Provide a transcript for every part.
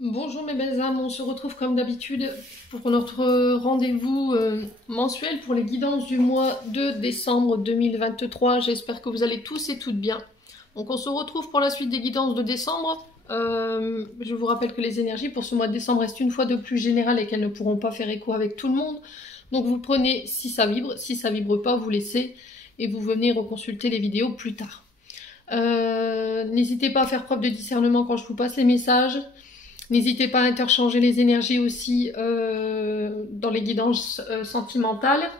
Bonjour mes belles âmes, on se retrouve comme d'habitude pour notre rendez-vous mensuel pour les guidances du mois de décembre 2023. J'espère que vous allez tous et toutes bien. Donc on se retrouve pour la suite des guidances de décembre. Je vous rappelle que les énergies pour ce mois de décembre restent une fois de plus générales et qu'elles ne pourront pas faire écho avec tout le monde. Donc vous prenez si ça vibre pas, vous laissez et vous venez reconsulter les vidéos plus tard. N'hésitez pas à faire preuve de discernement quand je vous passe les messages. N'hésitez pas à interchanger les énergies aussi dans les guidances sentimentales.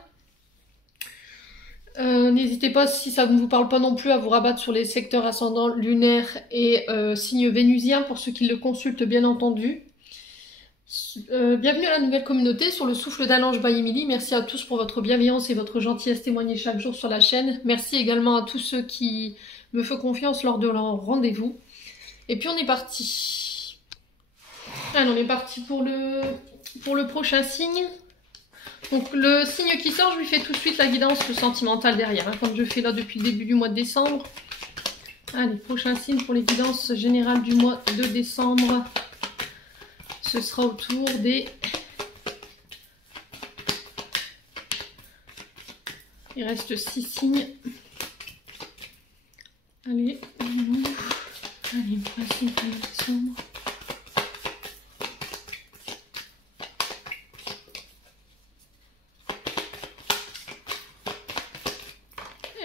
N'hésitez pas, si ça ne vous parle pas non plus, à vous rabattre sur les secteurs ascendants lunaires et signes vénusiens pour ceux qui le consultent bien entendu. Bienvenue à la nouvelle communauté sur le souffle d'Alange by Emily. Merci à tous pour votre bienveillance et votre gentillesse témoignée chaque jour sur la chaîne. Merci également à tous ceux qui me font confiance lors de leur rendez-vous. Et puis on est parti. Alors, on est parti pour le prochain signe. Donc le signe qui sort, je lui fais tout de suite la guidance sentimentale derrière, hein, comme je fais là depuis le début du mois de décembre. Allez, prochain signe pour les guidances générales du mois de décembre. Ce sera autour des... Il reste 6 signes. Allez, on ouvre. Allez, prochain signe pour le mois de décembre.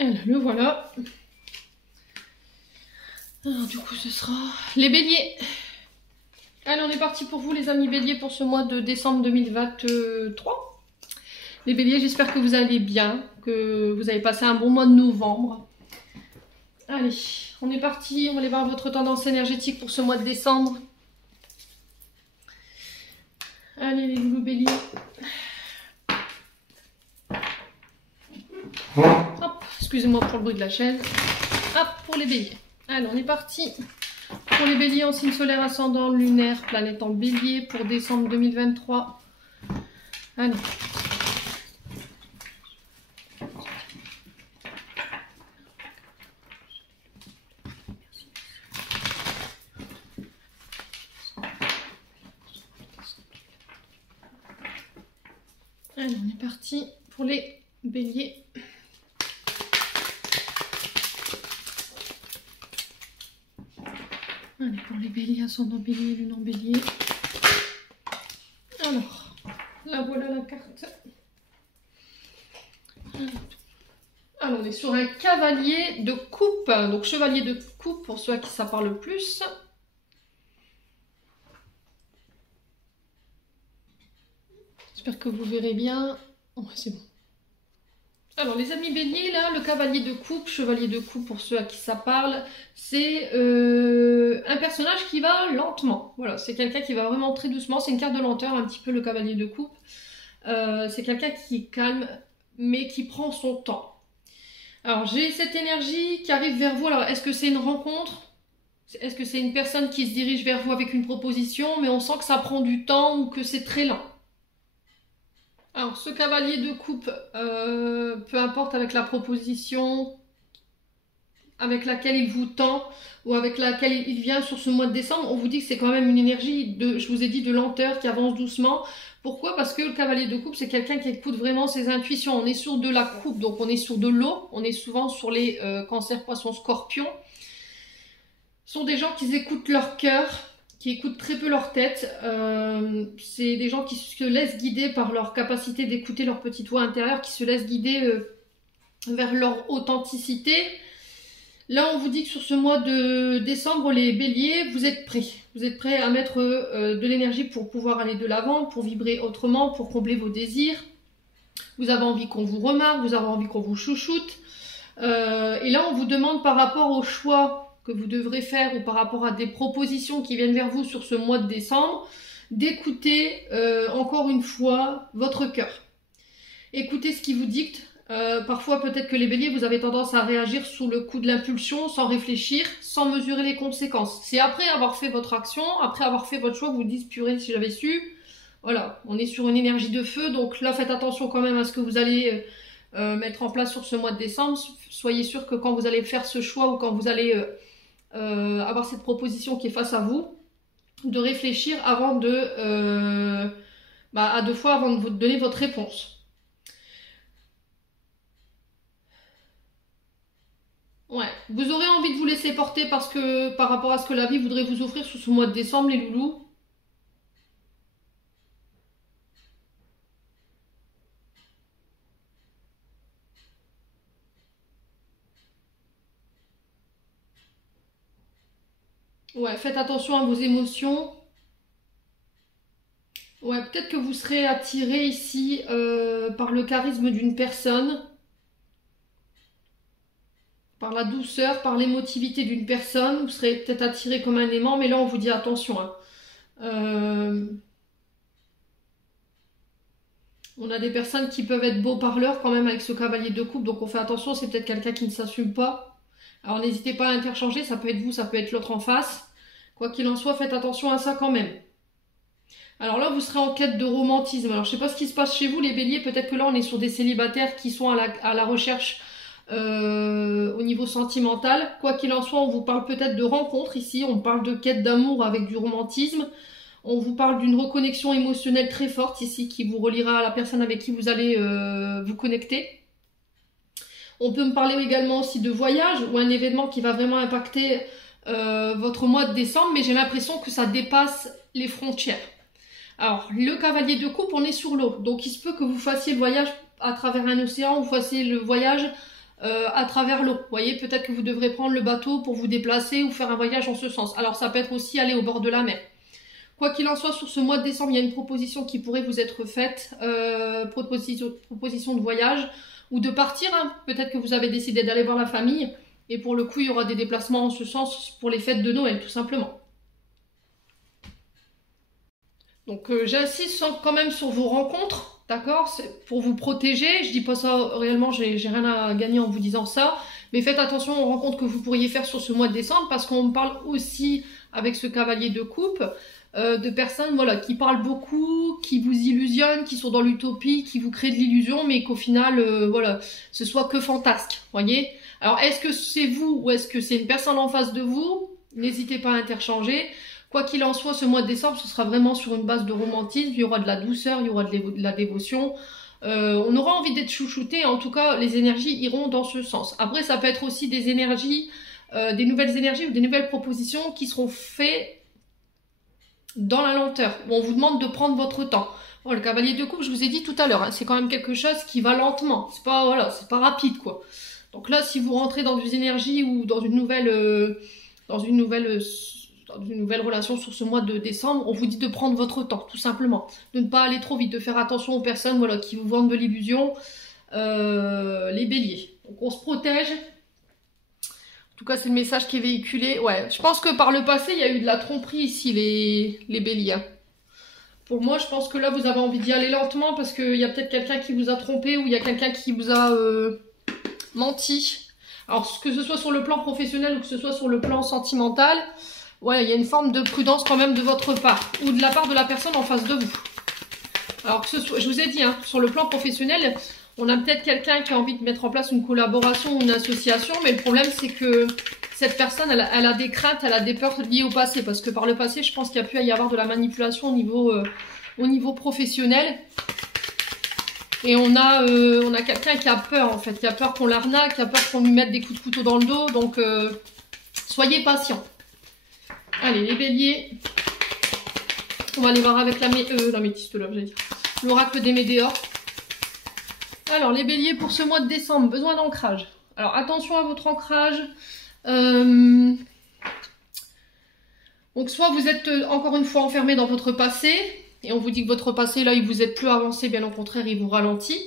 Et le voilà. Alors du coup ce sera les béliers. Allez, on est parti pour vous les amis béliers pour ce mois de décembre 2023. Les béliers, j'espère que vous allez bien, que vous avez passé un bon mois de novembre. Allez, on est parti, on va aller voir votre tendance énergétique pour ce mois de décembre. Allez les loups béliers. Hop, excusez-moi pour le bruit de la chaise. Hop, pour les béliers. Allez, on est parti. Pour les béliers en signe solaire, ascendant, lunaire, planète en bélier pour décembre 2023. Allez. Allez, on est parti pour les béliers. Allez, pour les béliers, ascendant bélier, lune en bélier. Alors, là voilà la carte. Alors, on est sur un cavalier de coupe. Donc, chevalier de coupe pour ceux à qui ça parle le plus. J'espère que vous verrez bien. Oh, c'est bon. Alors les amis béliers, là, le cavalier de coupe, chevalier de coupe pour ceux à qui ça parle, c'est un personnage qui va lentement. Voilà, c'est quelqu'un qui va vraiment très doucement, c'est une carte de lenteur un petit peu le cavalier de coupe. C'est quelqu'un qui est calme, mais qui prend son temps. Alors j'ai cette énergie qui arrive vers vous, alors est-ce que c'est une rencontre ? Est-ce que c'est une personne qui se dirige vers vous avec une proposition, mais on sent que ça prend du temps ou que c'est très lent ? Alors, ce cavalier de coupe, peu importe avec la proposition avec laquelle il vous tend ou avec laquelle il vient sur ce mois de décembre, on vous dit que c'est quand même une énergie, je vous ai dit, de lenteur qui avance doucement. Pourquoi ? Parce que le cavalier de coupe, c'est quelqu'un qui écoute vraiment ses intuitions. On est sur de la coupe, donc on est sur de l'eau. On est souvent sur les cancers, poissons, scorpions. Ce sont des gens qui écoutent leur cœur, qui écoutent très peu leur tête. C'est des gens qui se laissent guider par leur capacité d'écouter leur petite voix intérieure, qui se laissent guider vers leur authenticité. Là, on vous dit que sur ce mois de décembre, les béliers, vous êtes prêts. Vous êtes prêts à mettre de l'énergie pour pouvoir aller de l'avant, pour vibrer autrement, pour combler vos désirs. Vous avez envie qu'on vous remarque, vous avez envie qu'on vous chouchoute. Et là, on vous demande par rapport au choix que vous devrez faire ou par rapport à des propositions qui viennent vers vous sur ce mois de décembre, d'écouter encore une fois votre cœur. Écoutez ce qui vous dicte. Parfois, peut-être que les béliers, vous avez tendance à réagir sous le coup de l'impulsion, sans réfléchir, sans mesurer les conséquences. C'est après avoir fait votre action, après avoir fait votre choix, que vous vous dites, purée, si j'avais su. Voilà, on est sur une énergie de feu, donc là, faites attention quand même à ce que vous allez mettre en place sur ce mois de décembre. Soyez sûr que quand vous allez faire ce choix ou quand vous allez avoir cette proposition qui est face à vous, de réfléchir avant à deux fois avant de vous donner votre réponse. Ouais, vous aurez envie de vous laisser porter parce que par rapport à ce que la vie voudrait vous offrir sur ce mois de décembre, les loulous. Ouais, faites attention à vos émotions. Ouais, peut-être que vous serez attiré ici par le charisme d'une personne, par la douceur, par l'émotivité d'une personne. Vous serez peut-être attiré comme un aimant, mais là on vous dit attention, hein. Euh, on a des personnes qui peuvent être beaux parleurs quand même avec ce cavalier de coupe, donc on fait attention, c'est peut-être quelqu'un qui ne s'assume pas. Alors n'hésitez pas à interchanger, ça peut être vous, ça peut être l'autre en face. Quoi qu'il en soit, faites attention à ça quand même. Alors là, vous serez en quête de romantisme. Alors je sais pas ce qui se passe chez vous, les béliers, peut-être que là on est sur des célibataires qui sont à la recherche au niveau sentimental. Quoi qu'il en soit, on vous parle peut-être de rencontres ici, on parle de quête d'amour avec du romantisme. On vous parle d'une reconnexion émotionnelle très forte ici qui vous reliera à la personne avec qui vous allez vous connecter. On peut me parler également aussi de voyage ou un événement qui va vraiment impacter votre mois de décembre, mais j'ai l'impression que ça dépasse les frontières. Alors, le cavalier de coupe, on est sur l'eau, donc il se peut que vous fassiez le voyage à travers un océan ou vous fassiez le voyage à travers l'eau. Vous voyez, peut-être que vous devrez prendre le bateau pour vous déplacer ou faire un voyage en ce sens. Alors, ça peut être aussi aller au bord de la mer. Quoi qu'il en soit, sur ce mois de décembre, il y a une proposition qui pourrait vous être faite, proposition de voyage ou de partir, hein. Peut-être que vous avez décidé d'aller voir la famille et pour le coup, il y aura des déplacements en ce sens pour les fêtes de Noël, tout simplement. Donc j'insiste quand même sur vos rencontres, d'accord? C'est pour vous protéger, je dis pas ça réellement, j'ai rien à gagner en vous disant ça, mais faites attention aux rencontres que vous pourriez faire sur ce mois de décembre parce qu'on me parle aussi avec ce cavalier de coupe de personnes voilà, qui parlent beaucoup, qui vous illusionnent, qui sont dans l'utopie, qui vous créent de l'illusion, mais qu'au final, voilà, ce soit que fantasque, voyez? Alors, est-ce que c'est vous ou est-ce que c'est une personne en face de vous? N'hésitez pas à interchanger. Quoi qu'il en soit, ce mois de décembre, ce sera vraiment sur une base de romantisme, il y aura de la douceur, il y aura de la dévotion. On aura envie d'être chouchouté, en tout cas, les énergies iront dans ce sens. Après, ça peut être aussi des énergies, des nouvelles énergies ou des nouvelles propositions qui seront faites dans la lenteur, où on vous demande de prendre votre temps. Oh, le cavalier de coupe, je vous ai dit tout à l'heure, hein, c'est quand même quelque chose qui va lentement. C'est pas, voilà, c'est pas rapide, quoi. Donc là, si vous rentrez dans des énergies ou dans une nouvelle relation sur ce mois de décembre, on vous dit de prendre votre temps, tout simplement. De ne pas aller trop vite, de faire attention aux personnes voilà, qui vous vendent de l'illusion, les béliers. Donc on se protège. En tout cas, c'est le message qui est véhiculé. Ouais, je pense que par le passé, il y a eu de la tromperie ici, les béliers. Pour moi, je pense que là, vous avez envie d'y aller lentement parce qu'il y a peut-être quelqu'un qui vous a trompé ou il y a quelqu'un qui vous a menti. Alors, que ce soit sur le plan professionnel ou que ce soit sur le plan sentimental, ouais, il y a une forme de prudence quand même de votre part ou de la part de la personne en face de vous. Alors, que ce soit, je vous ai dit, hein, sur le plan professionnel, on a peut-être quelqu'un qui a envie de mettre en place une collaboration ou une association, mais le problème, c'est que cette personne, elle a des craintes, elle a des peurs liées au passé, parce que par le passé, je pense qu'il y a pu y avoir de la manipulation au niveau professionnel. Et on a quelqu'un qui a peur, en fait, qui a peur qu'on l'arnaque, qui a peur qu'on lui mette des coups de couteau dans le dos, donc soyez patients. Allez, les béliers, on va aller voir avec la métiste, là, j'allais dire, l'oracle des Médéors. Alors, les béliers, pour ce mois de décembre, besoin d'ancrage. Alors, attention à votre ancrage. Donc, soit vous êtes encore une fois enfermé dans votre passé, et on vous dit que votre passé, là, il vous aide plus avancé, bien au contraire, il vous ralentit.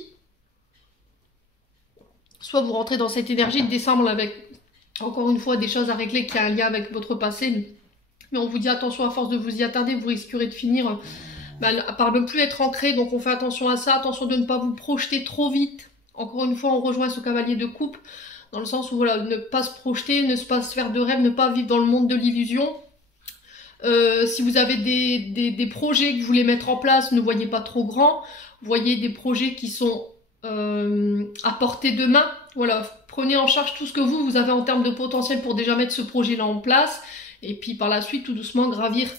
Soit vous rentrez dans cette énergie de décembre avec, encore une fois, des choses à régler qui a un lien avec votre passé. Mais on vous dit attention, à force de vous y attarder, vous risquerez de finir par ne plus être ancré. Donc on fait attention à ça, attention de ne pas vous projeter trop vite. Encore une fois, on rejoint ce cavalier de coupe, dans le sens où voilà, ne pas se projeter, ne pas se faire de rêve, ne pas vivre dans le monde de l'illusion. Si vous avez des projets que vous voulez mettre en place, ne voyez pas trop grand. Voyez des projets qui sont à portée de main. Voilà, prenez en charge tout ce que vous avez en termes de potentiel pour déjà mettre ce projet-là en place. Et puis par la suite, tout doucement, gravir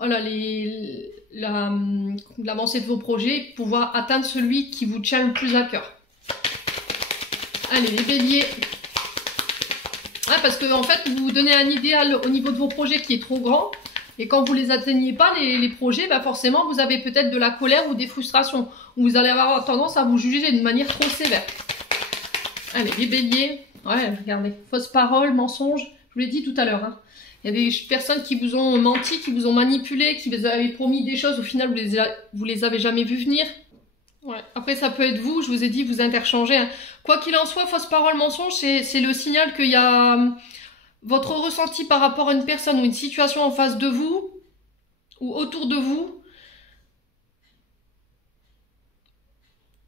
voilà, l'avancée de vos projets, pouvoir atteindre celui qui vous tient le plus à cœur. Allez, les béliers. Ouais, parce que en fait, vous vous donnez un idéal au niveau de vos projets qui est trop grand. Et quand vous les atteignez pas, les projets, bah forcément, vous avez peut-être de la colère ou des frustrations. Ou vous allez avoir tendance à vous juger de manière trop sévère. Allez, les béliers. Ouais, regardez. Fausse parole, mensonge. Je vous l'ai dit tout à l'heure. Hein. Il y a des personnes qui vous ont menti, qui vous ont manipulé, qui vous avaient promis des choses. Au final, vous les avez jamais vues venir. Ouais. Après, ça peut être vous. Je vous ai dit, vous interchangez. Hein. Quoi qu'il en soit, fausse parole, mensonge, c'est le signal qu'il y a votre ressenti par rapport à une personne ou une situation en face de vous ou autour de vous.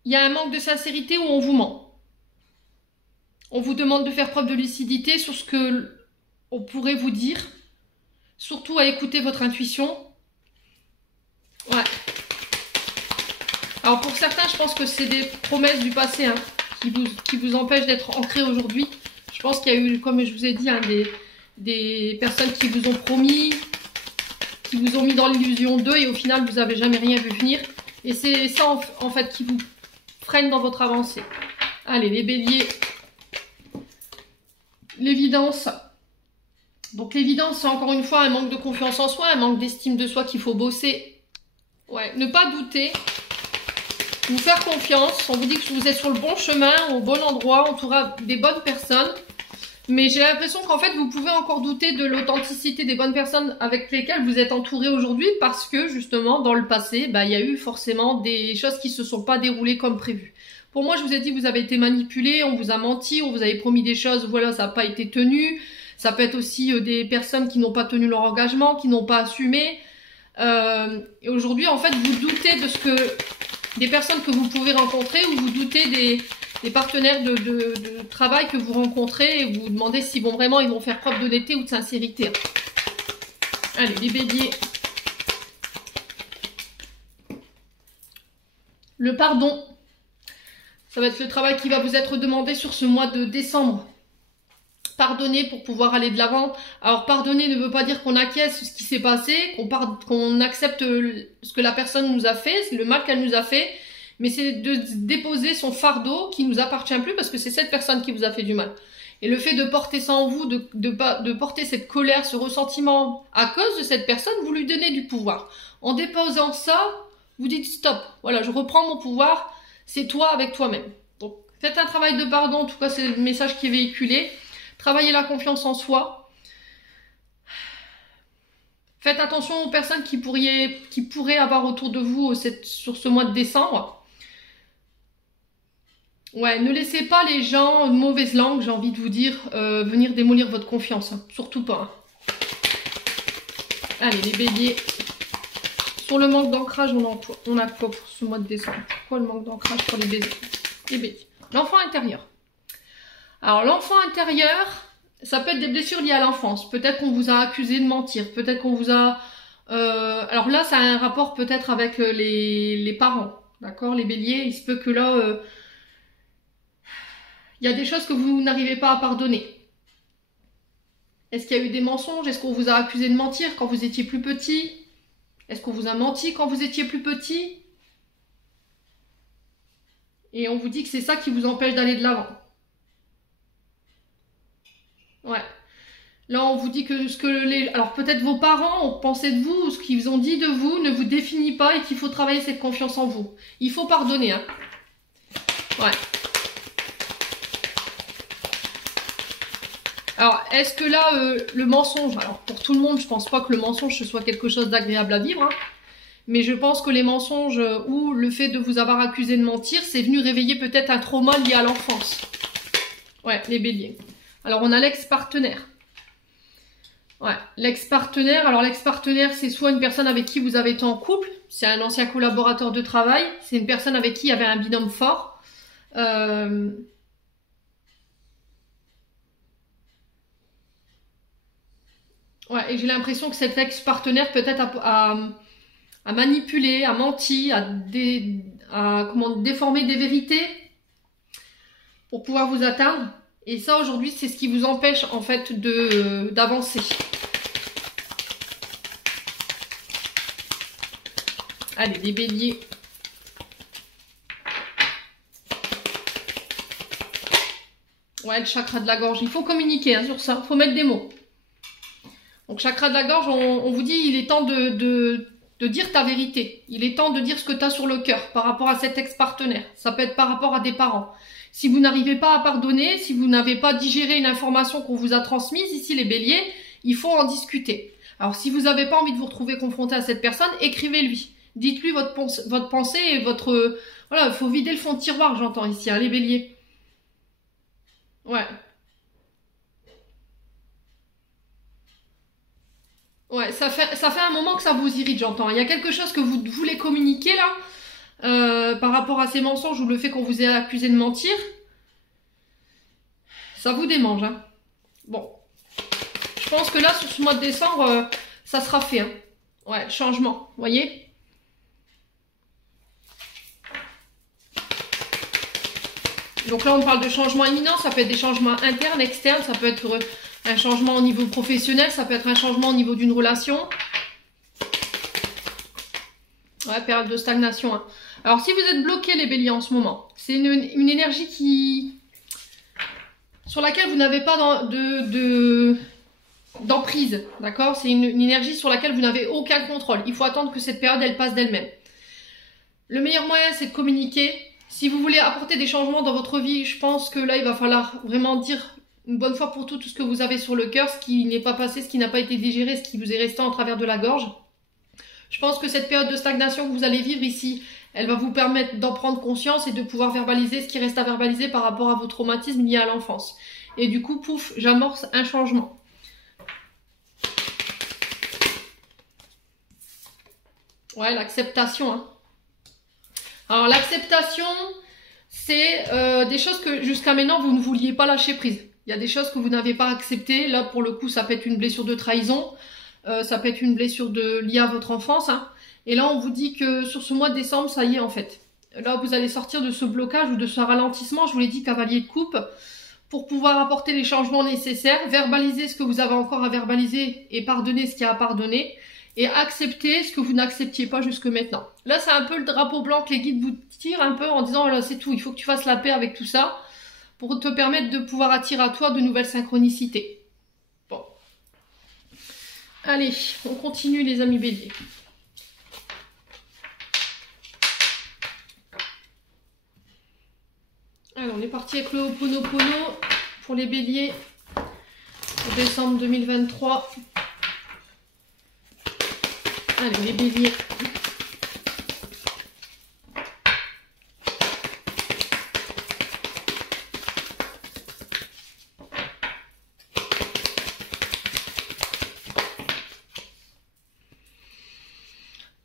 Il y a un manque de sincérité où on vous ment. On vous demande de faire preuve de lucidité sur ce que on pourrait vous dire. Surtout à écouter votre intuition. Ouais. Alors pour certains, je pense que c'est des promesses du passé hein, qui vous empêchent d'être ancrés aujourd'hui. Je pense qu'il y a eu, comme je vous ai dit, hein, des personnes qui vous ont promis, qui vous ont mis dans l'illusion d'eux et au final, vous n'avez jamais rien vu venir. Et c'est ça, en fait, qui vous freine dans votre avancée. Allez, les béliers. L'évidence. Donc l'évidence, c'est encore une fois un manque de confiance en soi, un manque d'estime de soi qu'il faut bosser. Ouais, ne pas douter. Vous faire confiance. On vous dit que vous êtes sur le bon chemin, au bon endroit, entouré des bonnes personnes. Mais j'ai l'impression qu'en fait, vous pouvez encore douter de l'authenticité des bonnes personnes avec lesquelles vous êtes entouré aujourd'hui parce que justement, dans le passé, bah, il y a eu forcément des choses qui se sont pas déroulées comme prévu. Pour moi, je vous ai dit, vous avez été manipulé, on vous a menti, on vous avait promis des choses, voilà, ça n'a pas été tenu. Ça peut être aussi des personnes qui n'ont pas tenu leur engagement, qui n'ont pas assumé. Et aujourd'hui, en fait, vous doutez de des personnes que vous pouvez rencontrer ou vous doutez des partenaires de travail que vous rencontrez et vous vous demandez si vraiment ils vont faire preuve d'honnêteté ou de sincérité. Allez, les béliers. Le pardon. Ça va être le travail qui va vous être demandé sur ce mois de décembre. Pardonner pour pouvoir aller de l'avant. Alors pardonner ne veut pas dire qu'on acquiesce ce qui s'est passé, qu'on accepte ce que la personne nous a fait, le mal qu'elle nous a fait, mais c'est de déposer son fardeau qui nous appartient plus parce que c'est cette personne qui vous a fait du mal. Et le fait de porter ça en vous, de porter cette colère, ce ressentiment à cause de cette personne, vous lui donnez du pouvoir. En déposant ça, vous dites stop, voilà, je reprends mon pouvoir, c'est toi avec toi-même. Donc faites un travail de pardon, en tout cas c'est le message qui est véhiculé. Travaillez la confiance en soi. Faites attention aux personnes qui pourraient avoir autour de vous sur ce mois de décembre. Ouais, ne laissez pas les gens de mauvaise langue, j'ai envie de vous dire, venir démolir votre confiance. Hein. Surtout pas. Hein. Allez, les béliers. Sur le manque d'ancrage, on a quoi pour ce mois de décembre? Pourquoi le manque d'ancrage pour les béliers? Les béliers. L'enfant intérieur. Alors l'enfant intérieur, ça peut être des blessures liées à l'enfance. Peut-être qu'on vous a accusé de mentir. Peut-être qu'on vous a... alors là, ça a un rapport peut-être avec les parents. D'accord? Les béliers, il se peut que là, il y a des choses que vous n'arrivez pas à pardonner. Est-ce qu'il y a eu des mensonges? Est-ce qu'on vous a accusé de mentir quand vous étiez plus petit? Est-ce qu'on vous a menti quand vous étiez plus petit? Et on vous dit que c'est ça qui vous empêche d'aller de l'avant. Ouais. Là, on vous dit que alors peut-être vos parents ont pensé de vous, ou ce qu'ils ont dit de vous ne vous définit pas et qu'il faut travailler cette confiance en vous. Il faut pardonner, hein. Ouais. Alors, est-ce que là, le mensonge, alors pour tout le monde, je pense pas que le mensonge ce soit quelque chose d'agréable à vivre, hein, mais je pense que les mensonges ou le fait de vous avoir accusé de mentir, c'est venu réveiller peut-être un trauma lié à l'enfance. Ouais, les béliers. Alors, on a l'ex-partenaire. Ouais, l'ex-partenaire. Alors, l'ex-partenaire, c'est soit une personne avec qui vous avez été en couple, c'est un ancien collaborateur de travail, c'est une personne avec qui il y avait un binôme fort. Ouais, et j'ai l'impression que cet ex-partenaire peut-être a manipulé, a menti, a déformé des vérités pour pouvoir vous atteindre. Et ça, aujourd'hui, c'est ce qui vous empêche, en fait, d'avancer. Allez, les béliers. Ouais, le chakra de la gorge. Il faut communiquer hein, sur ça. Il faut mettre des mots. Donc, chakra de la gorge, on vous dit, il est temps de dire ta vérité. Il est temps de dire ce que tu as sur le cœur par rapport à cet ex-partenaire. Ça peut être par rapport à des parents. Si vous n'arrivez pas à pardonner, si vous n'avez pas digéré une information qu'on vous a transmise, ici les béliers, il faut en discuter. Alors, si vous n'avez pas envie de vous retrouver confronté à cette personne, écrivez-lui. Dites-lui votre pensée et votre... Voilà, il faut vider le fond de tiroir, j'entends ici, hein, les béliers. Ouais. Ouais, ça fait un moment que ça vous irrite, j'entends. Il y a quelque chose que vous voulez communiquer là, par rapport à ces mensonges ou le fait qu'on vous ait accusé de mentir. Ça vous démange, hein. Bon. Je pense que là, sur ce mois de décembre, ça sera fait, hein. Ouais, changement, vous voyez? Donc là, on parle de changement imminent, ça peut être des changements internes, externes, ça peut être un changement au niveau professionnel, ça peut être un changement au niveau d'une relation. Ouais, période de stagnation. Hein. Alors, si vous êtes bloqué, les béliers, en ce moment, c'est une énergie sur laquelle vous n'avez pas d'emprise, d'accord? C'est une énergie sur laquelle vous n'avez aucun contrôle. Il faut attendre que cette période, elle passe d'elle-même. Le meilleur moyen, c'est de communiquer. Si vous voulez apporter des changements dans votre vie, je pense que là, il va falloir vraiment dire une bonne fois pour toutes tout ce que vous avez sur le cœur, ce qui n'est pas passé, ce qui n'a pas été digéré, ce qui vous est resté en travers de la gorge. Je pense que cette période de stagnation que vous allez vivre ici, elle va vous permettre d'en prendre conscience et de pouvoir verbaliser ce qui reste à verbaliser par rapport à vos traumatismes liés à l'enfance. Et du coup, pouf, j'amorce un changement. Ouais, l'acceptation, hein. Alors, l'acceptation, c'est des choses que jusqu'à maintenant, vous ne vouliez pas lâcher prise. Il y a des choses que vous n'avez pas acceptées. Là, pour le coup, ça peut être une blessure de trahison. Ça peut être une blessure liée à votre enfance. Hein. Et là, on vous dit que sur ce mois de décembre, ça y est, en fait. Là, vous allez sortir de ce blocage ou de ce ralentissement. Je vous l'ai dit, cavalier de coupe. Pour pouvoir apporter les changements nécessaires, verbaliser ce que vous avez encore à verbaliser et pardonner ce qu'il y a à pardonner. Et accepter ce que vous n'acceptiez pas jusque maintenant. Là, c'est un peu le drapeau blanc que les guides vous tirent un peu en disant, voilà, c'est tout, il faut que tu fasses la paix avec tout ça pour te permettre de pouvoir attirer à toi de nouvelles synchronicités. Bon. Allez, on continue les amis béliers. Alors, on est parti avec le Ho'oponopono pour les béliers pour décembre 2023. Allez, les béliers.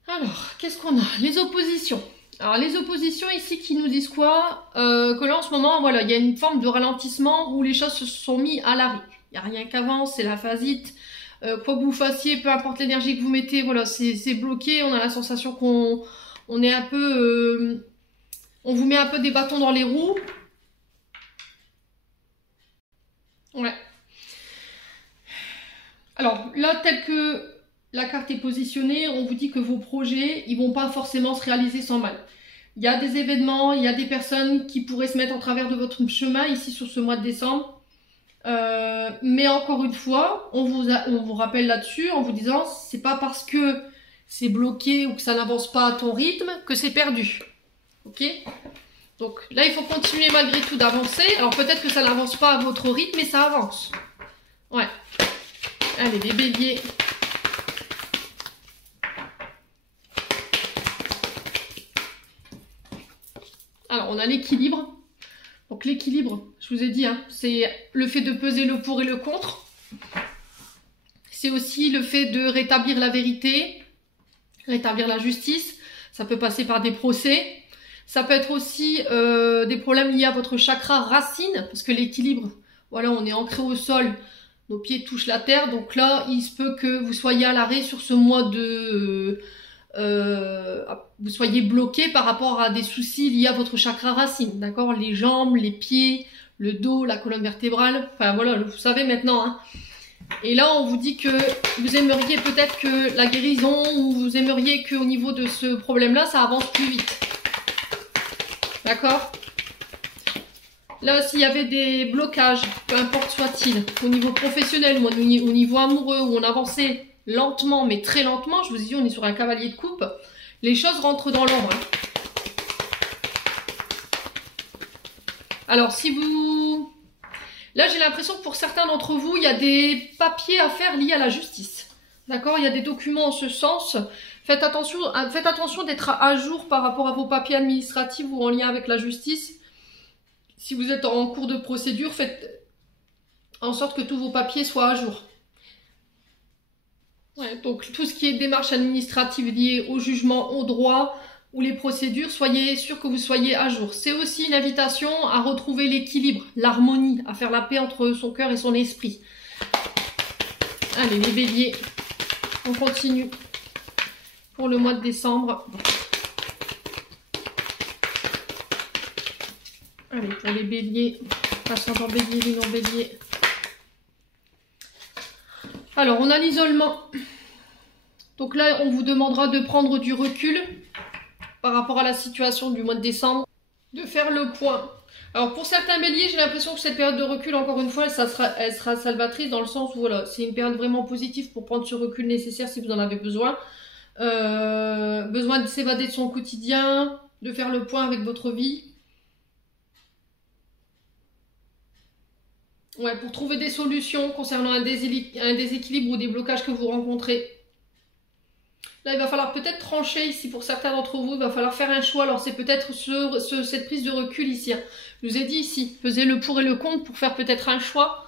Alors, qu'est-ce qu'on a? Les oppositions. Alors, les oppositions ici qui nous disent quoi? Que là, en ce moment, voilà, il y a une forme de ralentissement où les choses se sont mises à l'arrêt. Il n'y a rien qu'avance, c'est la phasite. Quoi que vous fassiez, peu importe l'énergie que vous mettez, voilà, c'est bloqué. On a la sensation qu'on est un peu... on vous met un peu des bâtons dans les roues. Ouais. Alors, là, tel que la carte est positionnée, on vous dit que vos projets, ils vont pas forcément se réaliser sans mal. Il y a des événements, il y a des personnes qui pourraient se mettre en travers de votre chemin ici sur ce mois de décembre. Mais encore une fois, on vous rappelle là-dessus en vous disant c'est pas parce que c'est bloqué ou que ça n'avance pas à ton rythme que c'est perdu. Ok? Donc là, il faut continuer malgré tout d'avancer. Alors peut-être que ça n'avance pas à votre rythme, mais ça avance. Ouais. Allez, les béliers. Alors, on a l'équilibre. Donc l'équilibre, je vous ai dit, hein, c'est le fait de peser le pour et le contre. C'est aussi le fait de rétablir la vérité, rétablir la justice. Ça peut passer par des procès. Ça peut être aussi des problèmes liés à votre chakra racine, parce que l'équilibre, voilà, on est ancré au sol, nos pieds touchent la terre. Donc là, il se peut que vous soyez à l'arrêt sur ce mois de... vous soyez bloqué par rapport à des soucis liés à votre chakra racine, d'accord? Les jambes, les pieds, le dos, la colonne vertébrale, enfin voilà, vous savez maintenant, hein. Et là, on vous dit que vous aimeriez peut-être que la guérison, ou vous aimeriez qu'au niveau de ce problème-là, ça avance plus vite. D'accord? Là, s'il y avait des blocages, peu importe soit-il, au niveau professionnel ou au niveau amoureux, où on avançait lentement, mais très lentement, je vous dis, on est sur un cavalier de coupe, les choses rentrent dans l'ordre. Alors, si vous... Là, j'ai l'impression que pour certains d'entre vous, il y a des papiers à faire liés à la justice. D'accord? Il y a des documents en ce sens. Faites attention d'être à jour par rapport à vos papiers administratifs ou en lien avec la justice. Si vous êtes en cours de procédure, faites en sorte que tous vos papiers soient à jour. Ouais, donc tout ce qui est démarche administrative liée au jugement, au droit ou les procédures, soyez sûr que vous soyez à jour. C'est aussi une invitation à retrouver l'équilibre, l'harmonie, à faire la paix entre son cœur et son esprit. Allez, les béliers, on continue pour le mois de décembre. Allez, pour les béliers, ascendant bélier, lune en bélier. Alors, on a l'isolement. Donc là, on vous demandera de prendre du recul par rapport à la situation du mois de décembre, de faire le point. Alors, pour certains béliers, j'ai l'impression que cette période de recul, encore une fois, elle sera salvatrice dans le sens où, voilà, c'est une période vraiment positive pour prendre ce recul nécessaire si vous en avez besoin. Besoin de s'évader de son quotidien, de faire le point avec votre vie. Ouais, pour trouver des solutions concernant un déséquilibre ou des blocages que vous rencontrez. Là, il va falloir peut-être trancher ici pour certains d'entre vous. Il va falloir faire un choix. Alors, c'est peut-être cette prise de recul ici. Hein. Je vous ai dit ici, pesez le pour et le contre pour faire peut-être un choix.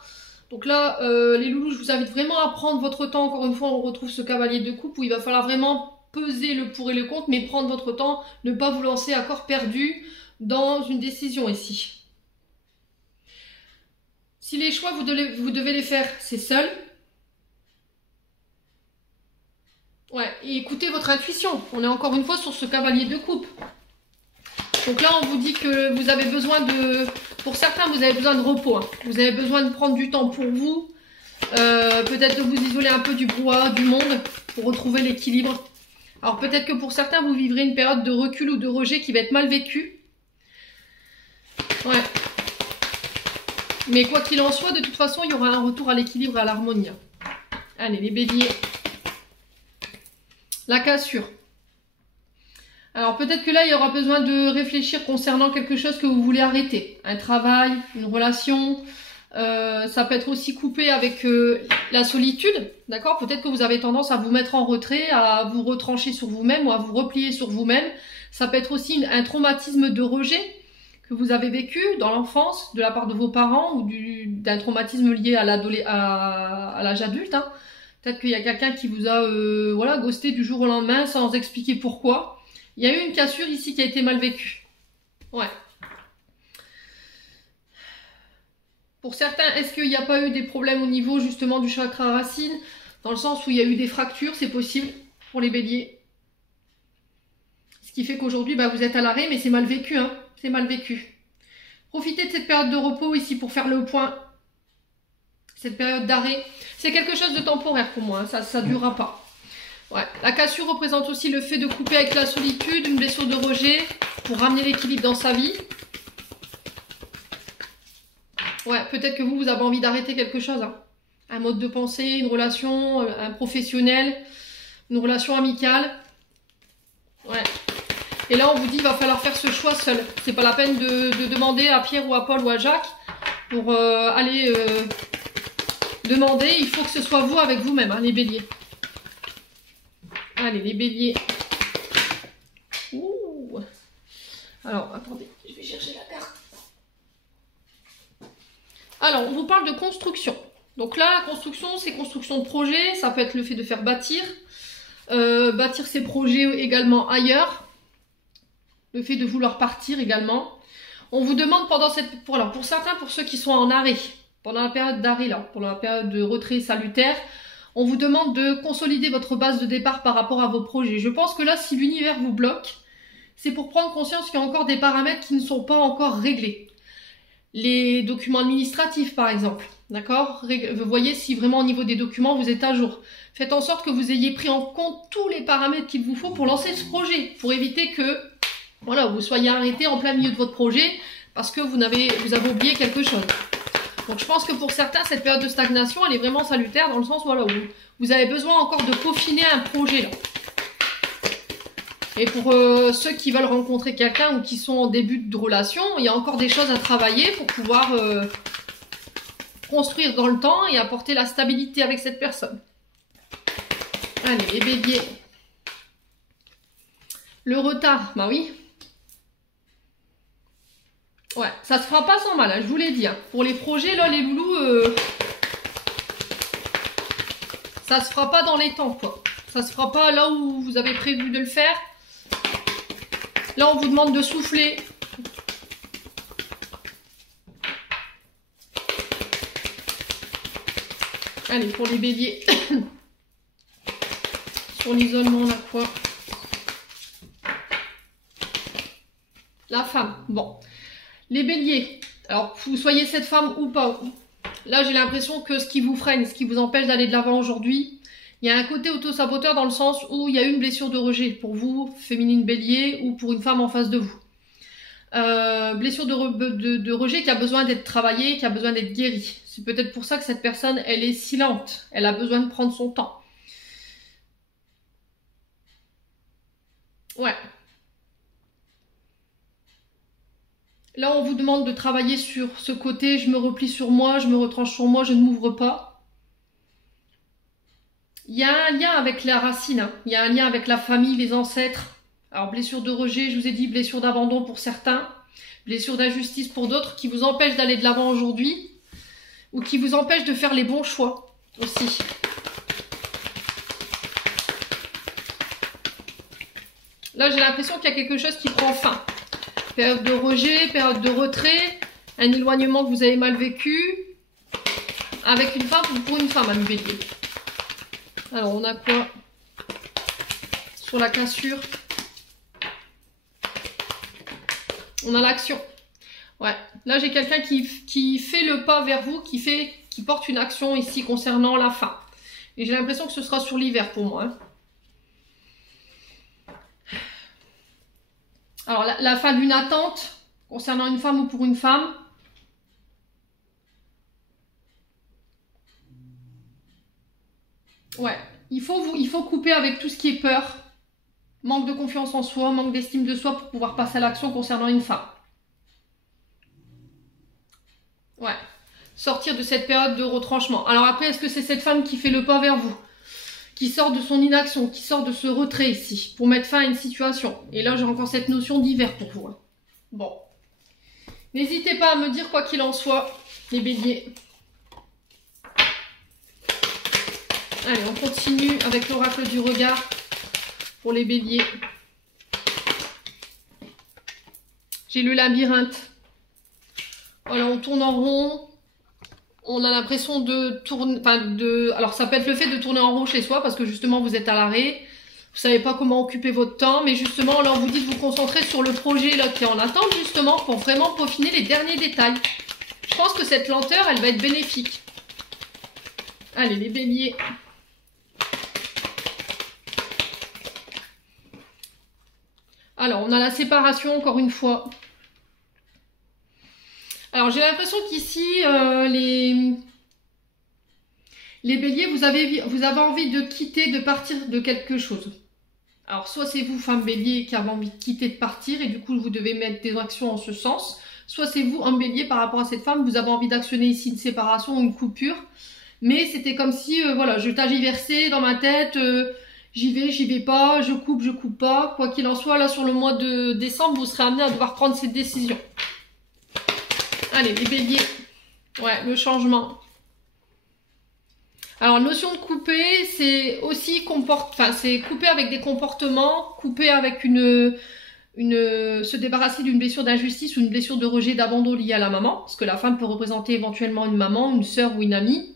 Donc là, les loulous, je vous invite vraiment à prendre votre temps. Encore une fois, on retrouve ce cavalier de coupe où il va falloir vraiment peser le pour et le contre, mais prendre votre temps, ne pas vous lancer à corps perdu dans une décision ici. Si les choix, vous devez les faire, c'est seul. Ouais, et écoutez votre intuition. On est encore une fois sur ce cavalier de coupe. Donc là, on vous dit que vous avez besoin de... Pour certains, vous avez besoin de repos. Hein. Vous avez besoin de prendre du temps pour vous. Peut-être de vous isoler un peu du brouhaha du monde pour retrouver l'équilibre. Alors peut-être que pour certains, vous vivrez une période de recul ou de rejet qui va être mal vécue. Ouais. Mais quoi qu'il en soit, de toute façon, il y aura un retour à l'équilibre et à l'harmonie. Allez, les béliers. La cassure. Alors peut-être que là, il y aura besoin de réfléchir concernant quelque chose que vous voulez arrêter. Un travail, une relation. Ça peut être aussi coupé avec la solitude. D'accord? Peut-être que vous avez tendance à vous mettre en retrait, à vous retrancher sur vous-même ou à vous replier sur vous-même. Ça peut être aussi un traumatisme de rejet que vous avez vécu dans l'enfance de la part de vos parents ou d'un traumatisme lié à l'âge adulte. Hein. Peut-être qu'il y a quelqu'un qui vous a voilà, ghosté du jour au lendemain sans expliquer pourquoi. Il y a eu une cassure ici qui a été mal vécue. Ouais. Pour certains, est-ce qu'il n'y a pas eu des problèmes au niveau justement du chakra racine? Dans le sens où il y a eu des fractures, c'est possible pour les béliers. Ce qui fait qu'aujourd'hui, bah, vous êtes à l'arrêt, mais c'est mal vécu, hein. C'est mal vécu. Profitez de cette période de repos ici pour faire le point. Cette période d'arrêt. C'est quelque chose de temporaire pour moi, hein. Ça ne durera pas. Ouais. La cassure représente aussi le fait de couper avec la solitude, une blessure de rejet, pour ramener l'équilibre dans sa vie. Ouais, peut-être que vous avez envie d'arrêter quelque chose. Hein. Un mode de pensée, une relation, un professionnel, une relation amicale. Ouais. Et là, on vous dit qu'il va falloir faire ce choix seul. C'est pas la peine de demander à Pierre ou à Paul ou à Jacques pour aller demander. Il faut que ce soit vous avec vous-même, hein, les béliers. Allez, les béliers. Ouh. Alors, attendez, je vais chercher la carte. Alors, on vous parle de construction. Donc là, la construction, c'est construction de projet. Ça peut être le fait de faire bâtir. Bâtir ses projets également ailleurs. Le fait de vouloir partir également. On vous demande pendant cette... Alors, pour certains, pour ceux qui sont en arrêt, pendant la période d'arrêt, là, pendant la période de retrait salutaire, on vous demande de consolider votre base de départ par rapport à vos projets. Je pense que là, si l'univers vous bloque, c'est pour prendre conscience qu'il y a encore des paramètres qui ne sont pas encore réglés. les documents administratifs par exemple. D'accord? Vous voyez si vraiment au niveau des documents vous êtes à jour. Faites en sorte que vous ayez pris en compte tous les paramètres qu'il vous faut pour lancer ce projet, pour éviter que voilà, vous soyez arrêté en plein milieu de votre projet parce que vous avez oublié quelque chose. Donc je pense que pour certains, cette période de stagnation, elle est vraiment salutaire dans le sens voilà, où vous avez besoin encore de peaufiner un projet là. Et pour ceux qui veulent rencontrer quelqu'un ou qui sont en début de relation, il y a encore des choses à travailler pour pouvoir construire dans le temps et apporter la stabilité avec cette personne. Allez, les béliers. Le retard, bah oui. Ouais, ça se fera pas sans mal, hein, je vous l'ai dit. Hein. Pour les projets, là, les loulous, ça se fera pas dans les temps, quoi. Ça se fera pas là où vous avez prévu de le faire. Là, on vous demande de souffler. Allez, pour les béliers. Sur l'isolement, on a quoi? La femme. Bon. Les béliers. Alors, que vous soyez cette femme ou pas. Là, j'ai l'impression que ce qui vous freine, ce qui vous empêche d'aller de l'avant aujourd'hui, il y a un côté auto-saboteur dans le sens où il y a une blessure de rejet pour vous, féminine bélier, ou pour une femme en face de vous. Blessure de rejet qui a besoin d'être travaillée, qui a besoin d'être guérie. C'est peut-être pour ça que cette personne, elle est si lente. Elle a besoin de prendre son temps. Ouais. Là, on vous demande de travailler sur ce côté, je me replie sur moi, je me retranche sur moi, je ne m'ouvre pas. Il y a un lien avec la racine, hein. Il y a un lien avec la famille, les ancêtres. Alors, blessure de rejet, je vous ai dit, blessure d'abandon pour certains, blessure d'injustice pour d'autres, qui vous empêchent d'aller de l'avant aujourd'hui, ou qui vous empêchent de faire les bons choix aussi. Là, j'ai l'impression qu'il y a quelque chose qui prend fin. Période de rejet, période de retrait, un éloignement que vous avez mal vécu, avec une femme ou pour une femme, un bélier. Alors, on a quoi sur la cassure? On a l'action. Ouais, là j'ai quelqu'un qui fait le pas vers vous, qui porte une action ici concernant la fin. Et j'ai l'impression que ce sera sur l'hiver pour moi. Hein. Alors, la fin d'une attente concernant une femme ou pour une femme. Ouais, il faut couper avec tout ce qui est peur, manque de confiance en soi, manque d'estime de soi pour pouvoir passer à l'action concernant une femme. Ouais, sortir de cette période de retranchement. Alors après, est-ce que c'est cette femme qui fait le pas vers vous ? Qui sort de son inaction, qui sort de ce retrait ici, pour mettre fin à une situation. Et là, j'ai encore cette notion d'hiver pour vous. Hein. Bon. N'hésitez pas à me dire quoi qu'il en soit, les béliers. Allez, on continue avec l'oracle du regard pour les béliers. J'ai le labyrinthe. Voilà, on tourne en rond. On a l'impression de tourner, alors ça peut être le fait de tourner en rond chez soi parce que justement vous êtes à l'arrêt, vous savez pas comment occuper votre temps, mais justement là on vous dit de vous concentrer sur le projet là qui est en attente justement pour vraiment peaufiner les derniers détails. Je pense que cette lenteur elle va être bénéfique. Allez les béliers. Alors on a la séparation encore une fois. Alors j'ai l'impression qu'ici, les béliers, vous avez envie de quitter, de partir de quelque chose. Alors soit c'est vous, femme bélier, qui avez envie de quitter, de partir, et du coup vous devez mettre des actions en ce sens. Soit c'est vous, un bélier, par rapport à cette femme, vous avez envie d'actionner ici une séparation ou une coupure. Mais c'était comme si, voilà, je t'agiversais dans ma tête, j'y vais pas, je coupe pas. Quoi qu'il en soit, là sur le mois de décembre, vous serez amené à devoir prendre cette décision. Allez, les béliers. Ouais, le changement. Alors, notion de couper, c'est aussi c'est couper avec des comportements, couper avec se débarrasser d'une blessure d'injustice ou une blessure de rejet, d'abandon liée à la maman, parce que la femme peut représenter éventuellement une maman, une sœur ou une amie.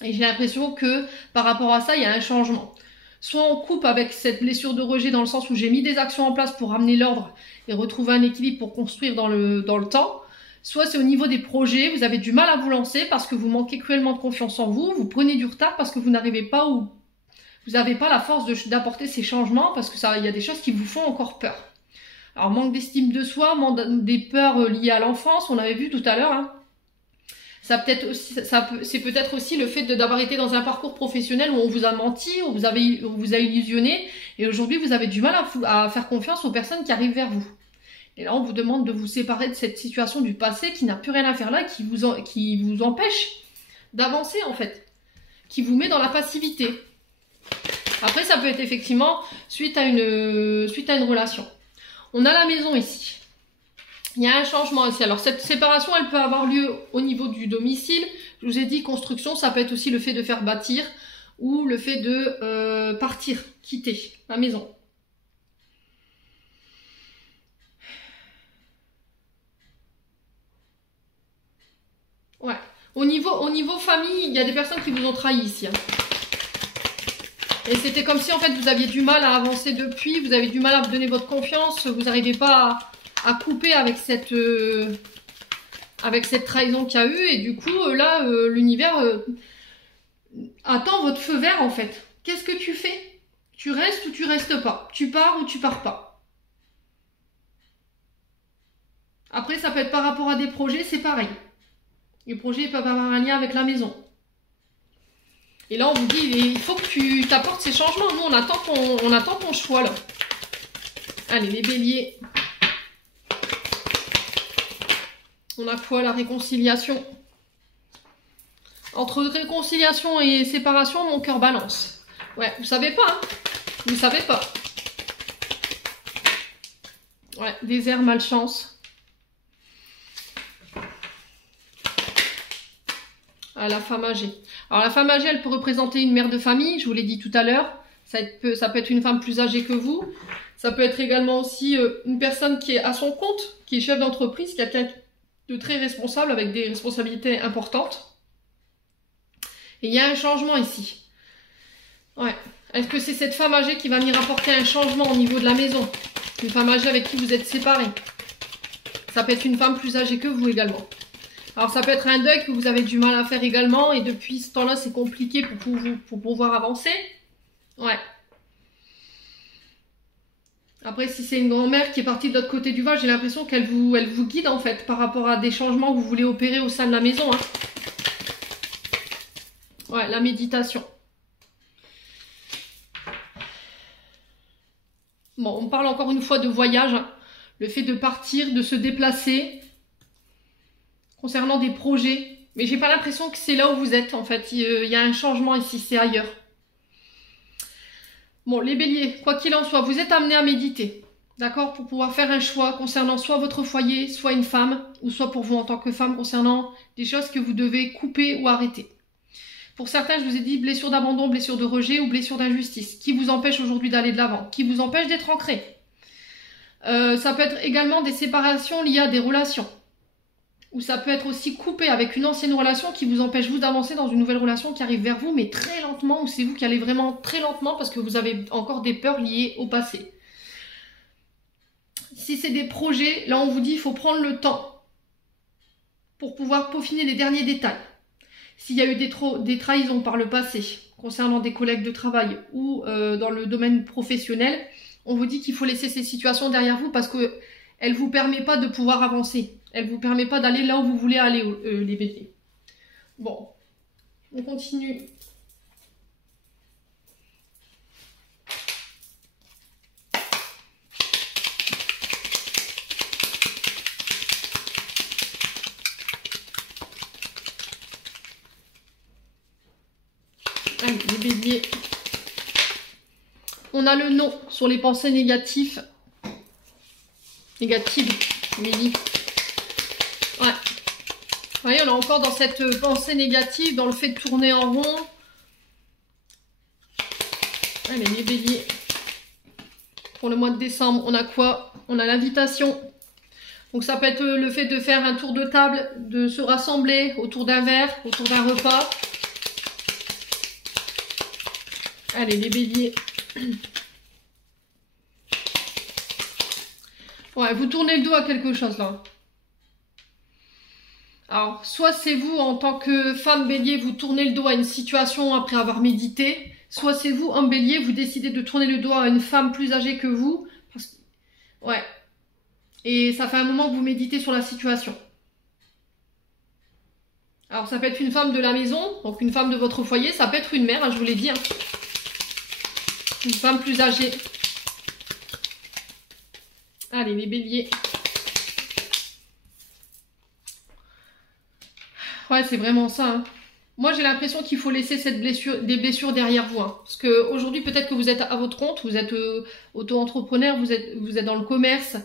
Et j'ai l'impression que par rapport à ça, il y a un changement. Soit on coupe avec cette blessure de rejet dans le sens où j'ai mis des actions en place pour ramener l'ordre et retrouver un équilibre pour construire dans le temps. soit c'est au niveau des projets, vous avez du mal à vous lancer parce que vous manquez cruellement de confiance en vous, vous prenez du retard parce que vous n'arrivez pas ou vous n'avez pas la force d'apporter ces changements parce que il y a des choses qui vous font encore peur. Alors manque d'estime de soi, des peurs liées à l'enfance, on avait vu tout à l'heure, hein. C'est peut-être aussi le fait d'avoir été dans un parcours professionnel où on vous a menti, on vous a illusionné, et aujourd'hui vous avez du mal à faire confiance aux personnes qui arrivent vers vous. Et là on vous demande de vous séparer de cette situation du passé qui n'a plus rien à faire là, qui vous empêche d'avancer en fait, qui vous met dans la passivité. Après ça peut être effectivement suite à une relation. On a la maison ici. Il y a un changement ici. Alors cette séparation, elle peut avoir lieu au niveau du domicile. Je vous ai dit construction, ça peut être aussi le fait de faire bâtir ou le fait de partir, quitter la maison. Ouais. Au niveau famille, il y a des personnes qui vous ont trahi ici. Hein. Et c'était comme si en fait vous aviez du mal à avancer depuis, vous avez du mal à vous donner votre confiance, vous n'arrivez pas à couper avec cette trahison qu'il y a eu, et du coup là l'univers attend votre feu vert en fait. Qu'est-ce que tu fais? Tu restes ou tu restes pas? Tu pars ou tu pars pas? Après ça peut être par rapport à des projets, c'est pareil. Les projets peuvent avoir un lien avec la maison. Et là on vous dit il faut que tu t'apportes ces changements. Nous on attend ton choix là. Allez les béliers. On a quoi? La réconciliation. Entre réconciliation et séparation, mon cœur balance. Ouais, vous savez pas, hein? Vous savez pas. Ouais, désert, malchance. Ah, la femme âgée. Alors la femme âgée, elle peut représenter une mère de famille, je vous l'ai dit tout à l'heure. Ça peut être une femme plus âgée que vous. Ça peut être également aussi une personne qui est à son compte, qui est chef d'entreprise, quelqu'un de très responsable avec des responsabilités importantes. Et il y a un changement ici. Ouais. Est-ce que c'est cette femme âgée qui va venir apporter un changement au niveau de la maison? Une femme âgée avec qui vous êtes séparés. Ça peut être une femme plus âgée que vous également. Alors ça peut être un deuil que vous avez du mal à faire également, et depuis ce temps-là c'est compliqué pour pouvoir avancer. Ouais. Après si c'est une grand-mère qui est partie de l'autre côté du vase, j'ai l'impression qu'elle vous guide en fait par rapport à des changements que vous voulez opérer au sein de la maison. Hein. Ouais, la méditation. Bon, on parle encore une fois de voyage, hein. Le fait de partir, de se déplacer. Concernant des projets, mais j'ai pas l'impression que c'est là où vous êtes en fait, il y a un changement ici, c'est ailleurs. Bon, les béliers, quoi qu'il en soit, vous êtes amenés à méditer, d'accord, pour pouvoir faire un choix concernant soit votre foyer, soit une femme, ou soit pour vous en tant que femme concernant des choses que vous devez couper ou arrêter. Pour certains, je vous ai dit blessure d'abandon, blessure de rejet ou blessure d'injustice, qui vous empêche aujourd'hui d'aller de l'avant, qui vous empêche d'être ancré. Ça peut être également des séparations liées à des relations. Ou ça peut être aussi coupé avec une ancienne relation qui vous empêche vous d'avancer dans une nouvelle relation qui arrive vers vous, mais très lentement, ou c'est vous qui allez vraiment très lentement parce que vous avez encore des peurs liées au passé. Si c'est des projets, là on vous dit il faut prendre le temps pour pouvoir peaufiner les derniers détails. S'il y a eu des trahisons par le passé concernant des collègues de travail ou dans le domaine professionnel, on vous dit qu'il faut laisser ces situations derrière vous parce qu'elles ne vous permettent pas de pouvoir avancer. Elle ne vous permet pas d'aller là où vous voulez aller, les béliers. Bon, on continue. Allez, les béliers. On a le non sur les pensées négatives. Négatives, je m'ai dit. Ouais. Vous voyez, on est encore dans cette pensée négative, dans le fait de tourner en rond. Allez, les béliers. Pour le mois de décembre, on a quoi? On a l'invitation. Donc ça peut être le fait de faire un tour de table, de se rassembler autour d'un verre, autour d'un repas. Allez, les béliers. Ouais, vous tournez le dos à quelque chose là. Alors, soit c'est vous, en tant que femme bélier, vous tournez le dos à une situation après avoir médité, soit c'est vous, homme bélier, vous décidez de tourner le dos à une femme plus âgée que vous. Ouais. Et ça fait un moment que vous méditez sur la situation. Alors, ça peut être une femme de la maison, donc une femme de votre foyer, ça peut être une mère, hein, je vous l'ai dit. Hein. Une femme plus âgée. Allez, les béliers. Ouais, c'est vraiment ça. Hein. Moi, j'ai l'impression qu'il faut laisser des blessures derrière vous. Hein. Parce qu'aujourd'hui, peut-être que vous êtes à votre compte, vous êtes auto-entrepreneur, vous êtes dans le commerce,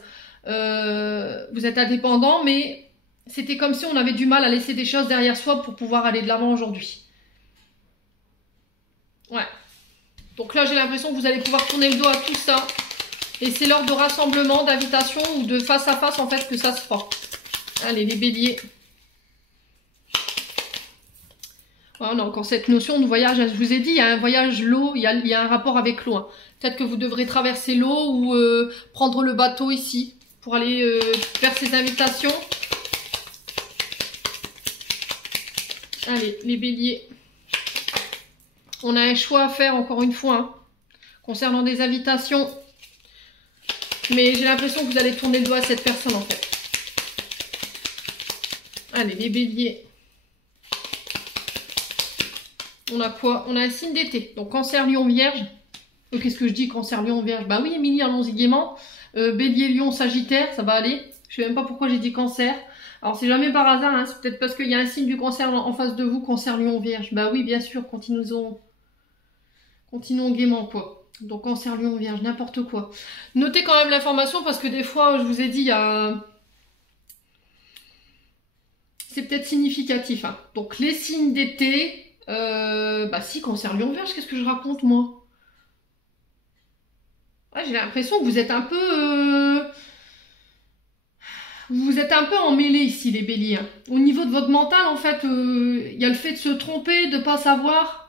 vous êtes indépendant, mais c'était comme si on avait du mal à laisser des choses derrière soi pour pouvoir aller de l'avant aujourd'hui. Ouais. Donc là, j'ai l'impression que vous allez pouvoir tourner le dos à tout ça. Et c'est lors de rassemblements, d'invitations ou de face à face, en fait, que ça se fera. Allez, les béliers. Ouais, on a encore cette notion de voyage. Je vous ai dit, il y a un voyage l'eau, il y a un rapport avec l'eau. Hein. Peut-être que vous devrez traverser l'eau ou prendre le bateau ici pour aller faire ces invitations. Allez, les béliers. On a un choix à faire, encore une fois, hein, concernant des invitations. Mais j'ai l'impression que vous allez tourner le doigt à cette personne, en fait. Allez, les béliers. On a quoi? On a un signe d'été. Donc, cancer, lion, vierge. Qu'est-ce que je dis, cancer, lion, vierge? Bah oui, Émilie, allons-y gaiement. Bélier, lion, sagittaire, ça va aller. Je sais même pas pourquoi j'ai dit cancer. Alors, c'est jamais par hasard, hein. C'est peut-être parce qu'il y a un signe du cancer en face de vous, cancer, lion, vierge. Bah oui, bien sûr, continuons gaiement, quoi. Donc, cancer, lion, vierge, n'importe quoi. Notez quand même l'information parce que des fois, je vous ai dit, il y a... C'est peut-être significatif. Hein. Donc, les signes d'été... bah si, cancer, lion, vierge, qu'est-ce que je raconte, moi? Ouais, j'ai l'impression que vous êtes un peu... Vous êtes un peu emmêlés ici, les béliers. Hein. Au niveau de votre mental, en fait, il y a le fait de se tromper, de ne pas savoir...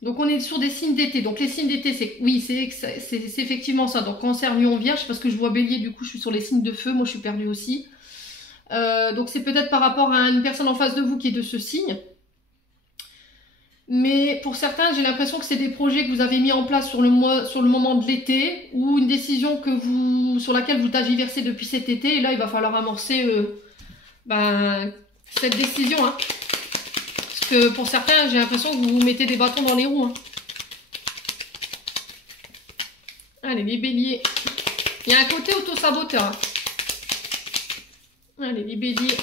Donc, on est sur des signes d'été. Donc, les signes d'été, c'est... Oui, c'est effectivement ça. Donc, cancer, lion, vierge, parce que je vois bélier, du coup, je suis sur les signes de feu. Moi, je suis perdue aussi. Donc, c'est peut-être par rapport à une personne en face de vous qui est de ce signe. Mais pour certains, j'ai l'impression que c'est des projets que vous avez mis en place sur le moment de l'été ou une décision sur laquelle vous tergiversez depuis cet été. Et là, il va falloir amorcer cette décision. Hein. Parce que pour certains, j'ai l'impression que vous vous mettez des bâtons dans les roues. Hein. Allez, les béliers. Il y a un côté auto-saboteur. Hein. Allez, les béliers.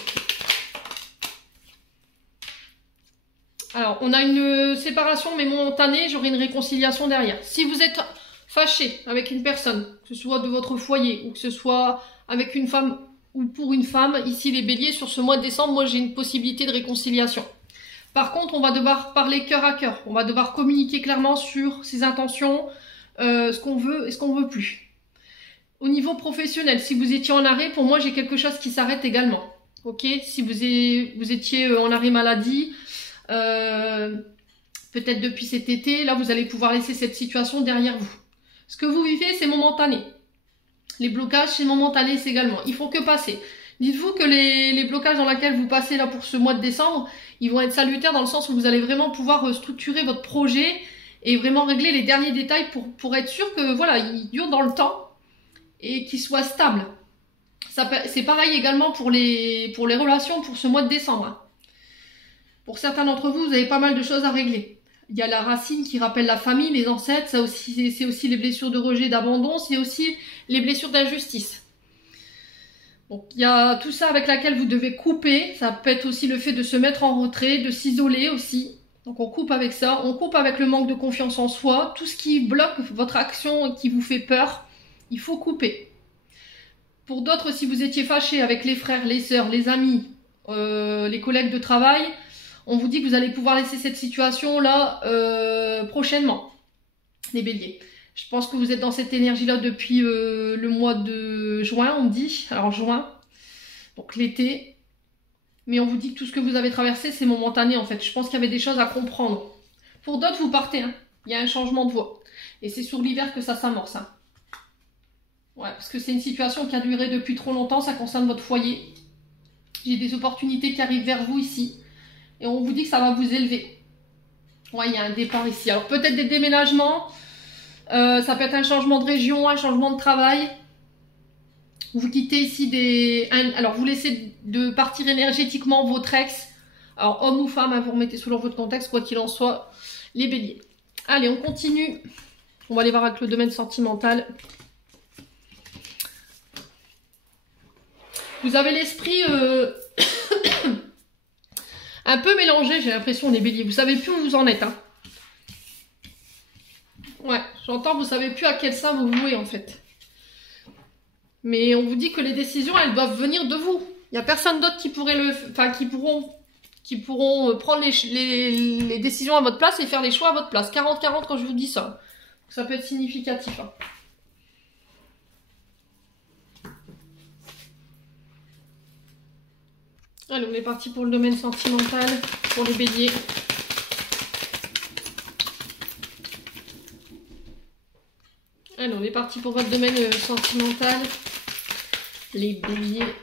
Alors, on a une séparation, mais momentanée, j'aurai une réconciliation derrière. Si vous êtes fâché avec une personne, que ce soit de votre foyer, ou que ce soit avec une femme ou pour une femme, ici les béliers, sur ce mois de décembre, moi j'ai une possibilité de réconciliation. Par contre, on va devoir parler cœur à cœur. On va devoir communiquer clairement sur ses intentions, ce qu'on veut et ce qu'on veut plus. Au niveau professionnel, si vous étiez en arrêt, pour moi j'ai quelque chose qui s'arrête également. Ok, si vous étiez en arrêt maladie, peut-être depuis cet été, là vous allez pouvoir laisser cette situation derrière vous. Ce que vous vivez, c'est momentané. Les blocages, c'est momentané également. Il faut que passer. Dites-vous que les blocages dans lesquels vous passez là pour ce mois de décembre, ils vont être salutaires dans le sens où vous allez vraiment pouvoir structurer votre projet et vraiment régler les derniers détails pour être sûr que voilà, il dure dans le temps et qu'il soit stable. C'est pareil également pour les relations pour ce mois de décembre. Hein. Pour certains d'entre vous, vous avez pas mal de choses à régler. Il y a la racine qui rappelle la famille, les ancêtres, ça aussi, c'est aussi les blessures de rejet, d'abandon, c'est aussi les blessures d'injustice. Donc il y a tout ça avec laquelle vous devez couper, ça peut être aussi le fait de se mettre en retrait, de s'isoler aussi. Donc on coupe avec ça, on coupe avec le manque de confiance en soi, tout ce qui bloque votre action et qui vous fait peur, il faut couper. Pour d'autres, si vous étiez fâché avec les frères, les sœurs, les amis, les collègues de travail, on vous dit que vous allez pouvoir laisser cette situation-là prochainement, les béliers. Je pense que vous êtes dans cette énergie-là depuis le mois de juin, on dit. Alors juin, donc l'été. Mais on vous dit que tout ce que vous avez traversé, c'est momentané en fait. Je pense qu'il y avait des choses à comprendre. Pour d'autres, vous partez. Hein. Il y a un changement de voie. Et c'est sur l'hiver que ça s'amorce. Hein. Ouais, parce que c'est une situation qui a duré depuis trop longtemps. Ça concerne votre foyer. J'ai des opportunités qui arrivent vers vous ici. Et on vous dit que ça va vous élever. Ouais, il y a un départ ici. Alors peut-être des déménagements. Ça peut être un changement de région, un changement de travail. Vous quittez ici alors vous laissez de partir énergétiquement votre ex. Alors homme ou femme, hein, vous remettez selon votre contexte, quoi qu'il en soit, les béliers. Allez, on continue. On va aller voir avec le domaine sentimental. Vous avez l'esprit un peu mélangé, j'ai l'impression, les béliers. Vous savez plus où vous en êtes. Hein. Ouais, j'entends, vous savez plus à quel sein vous vouez en fait. Mais on vous dit que les décisions, elles doivent venir de vous. Il n'y a personne d'autre qui pourrait qui pourront prendre les décisions à votre place et faire les choix à votre place. 40-40 quand je vous dis ça. Ça peut être significatif. Hein. Allez, on est parti pour le domaine sentimental, pour les béliers. Allez, on est parti pour votre domaine sentimental, les béliers.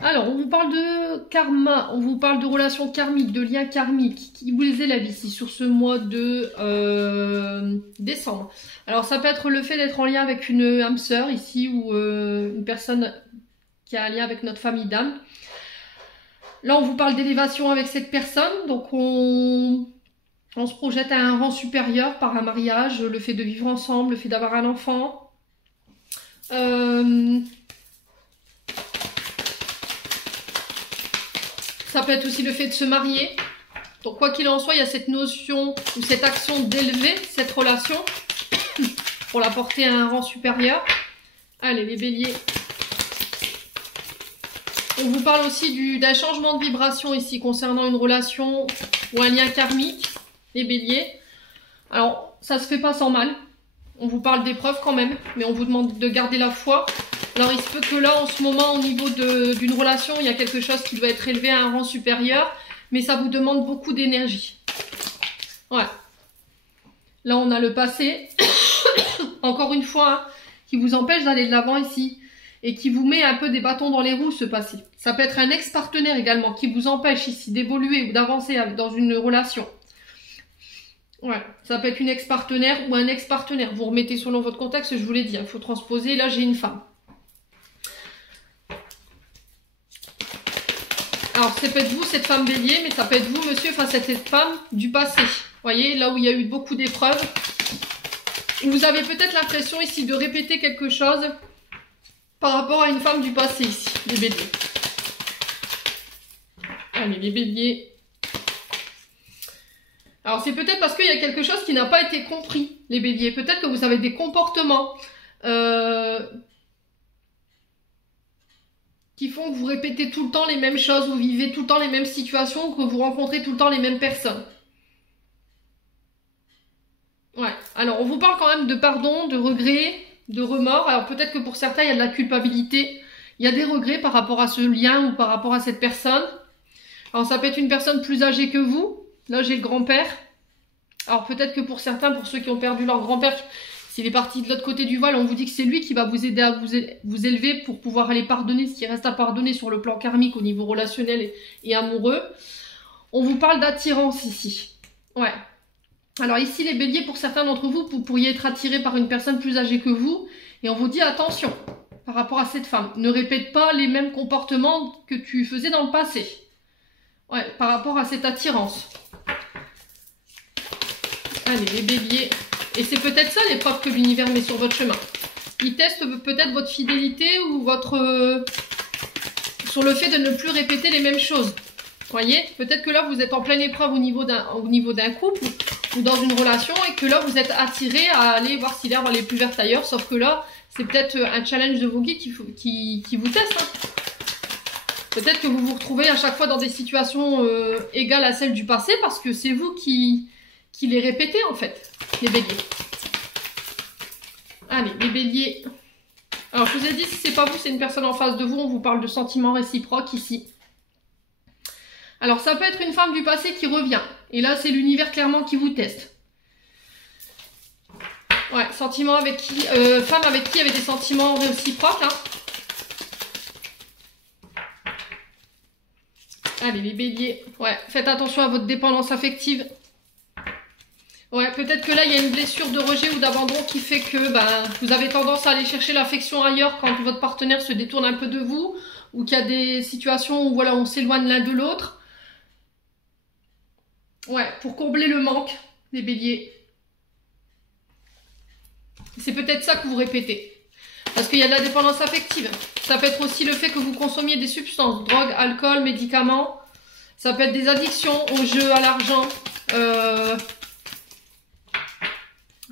Alors, on vous parle de karma, on vous parle de relations karmiques, de liens karmiques qui vous les élèvent ici sur ce mois de décembre. Alors, ça peut être le fait d'être en lien avec une âme sœur ici ou une personne qui a un lien avec notre famille d'âme. Là, on vous parle d'élévation avec cette personne, donc on se projette à un rang supérieur par un mariage, le fait de vivre ensemble, le fait d'avoir un enfant. Ça peut être aussi le fait de se marier. Donc quoi qu'il en soit, il y a cette notion ou cette action d'élever cette relation pour la porter à un rang supérieur. Allez, les béliers. On vous parle aussi d'un changement de vibration ici concernant une relation ou un lien karmique, les béliers. Alors, ça se fait pas sans mal. On vous parle d'épreuves quand même, mais on vous demande de garder la foi. Alors, il se peut que là, en ce moment, au niveau d'une relation, il y a quelque chose qui doit être élevé à un rang supérieur, mais ça vous demande beaucoup d'énergie. Ouais. Là, on a le passé, encore une fois, hein, qui vous empêche d'aller de l'avant ici, et qui vous met un peu des bâtons dans les roues, ce passé. Ça peut être un ex-partenaire également, qui vous empêche ici d'évoluer ou d'avancer dans une relation. Ouais, ça peut être une ex-partenaire ou un ex-partenaire. Vous remettez selon votre contexte, je vous l'ai dit, il faut transposer. Là, j'ai une femme. Alors, ça peut être vous, cette femme bélier, mais ça peut être vous, monsieur, face à cette femme du passé. Vous voyez, là où il y a eu beaucoup d'épreuves. Vous avez peut-être l'impression ici de répéter quelque chose par rapport à une femme du passé ici, les béliers. Allez, les béliers. Alors, c'est peut-être parce qu'il y a quelque chose qui n'a pas été compris, les béliers. Peut-être que vous avez des comportements qui font que vous répétez tout le temps les mêmes choses, vous vivez tout le temps les mêmes situations, que vous rencontrez tout le temps les mêmes personnes. Ouais, alors on vous parle quand même de pardon, de regret, de remords. Alors peut-être que pour certains, il y a de la culpabilité, il y a des regrets par rapport à ce lien ou par rapport à cette personne. Alors ça peut être une personne plus âgée que vous. Là, j'ai le grand-père. Alors peut-être que pour certains, pour ceux qui ont perdu leur grand-père, s'il est parti de l'autre côté du voile, on vous dit que c'est lui qui va vous aider à vous élever pour pouvoir aller pardonner ce qui reste à pardonner sur le plan karmique au niveau relationnel et amoureux. On vous parle d'attirance ici. Ouais. Alors ici, les béliers, pour certains d'entre vous, vous pourriez être attirés par une personne plus âgée que vous. Et on vous dit attention par rapport à cette femme. Ne répète pas les mêmes comportements que tu faisais dans le passé. Ouais, par rapport à cette attirance. Allez, les béliers. Et c'est peut-être ça l'épreuve que l'univers met sur votre chemin. Il teste peut-être votre fidélité ou sur le fait de ne plus répéter les mêmes choses. Voyez, peut-être que là vous êtes en pleine épreuve au niveau d'un couple ou dans une relation et que là vous êtes attiré à aller voir si l'herbe est plus verte ailleurs. Sauf que là, c'est peut-être un challenge de vos guides qui vous teste. Hein. Peut-être que vous vous retrouvez à chaque fois dans des situations égales à celles du passé parce que c'est vous qui les répétez en fait, les béliers. Allez, les béliers. Alors, je vous ai dit, si c'est pas vous, c'est une personne en face de vous. On vous parle de sentiments réciproques ici. Alors, ça peut être une femme du passé qui revient. Et là, c'est l'univers clairement qui vous teste. Ouais, sentiments avec qui, femme avec qui il y avait des sentiments réciproques. Hein. Allez, les béliers. Ouais, faites attention à votre dépendance affective. Ouais, peut-être que là, il y a une blessure de rejet ou d'abandon qui fait que vous avez tendance à aller chercher l'affection ailleurs quand votre partenaire se détourne un peu de vous ou qu'il y a des situations où voilà, on s'éloigne l'un de l'autre. Ouais, pour combler le manque, les béliers. C'est peut-être ça que vous répétez. Parce qu'il y a de la dépendance affective. Ça peut être aussi le fait que vous consommiez des substances, drogue, alcool, médicaments. Ça peut être des addictions au jeu, à l'argent.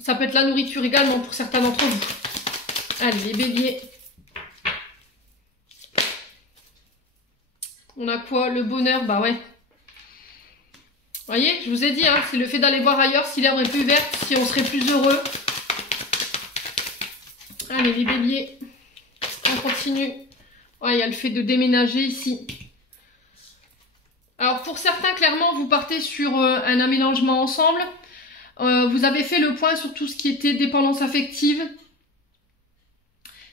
Ça peut être la nourriture également pour certains d'entre vous. Allez, les béliers. On a quoi? Le bonheur, bah ouais. Vous voyez, je vous ai dit, hein, c'est le fait d'aller voir ailleurs si l'herbe est plus verte, si on serait plus heureux. Allez, les béliers. On continue. Ouais, il y a le fait de déménager ici. Alors, pour certains, clairement, vous partez sur un aménagement ensemble. Vous avez fait le point sur tout ce qui était dépendance affective.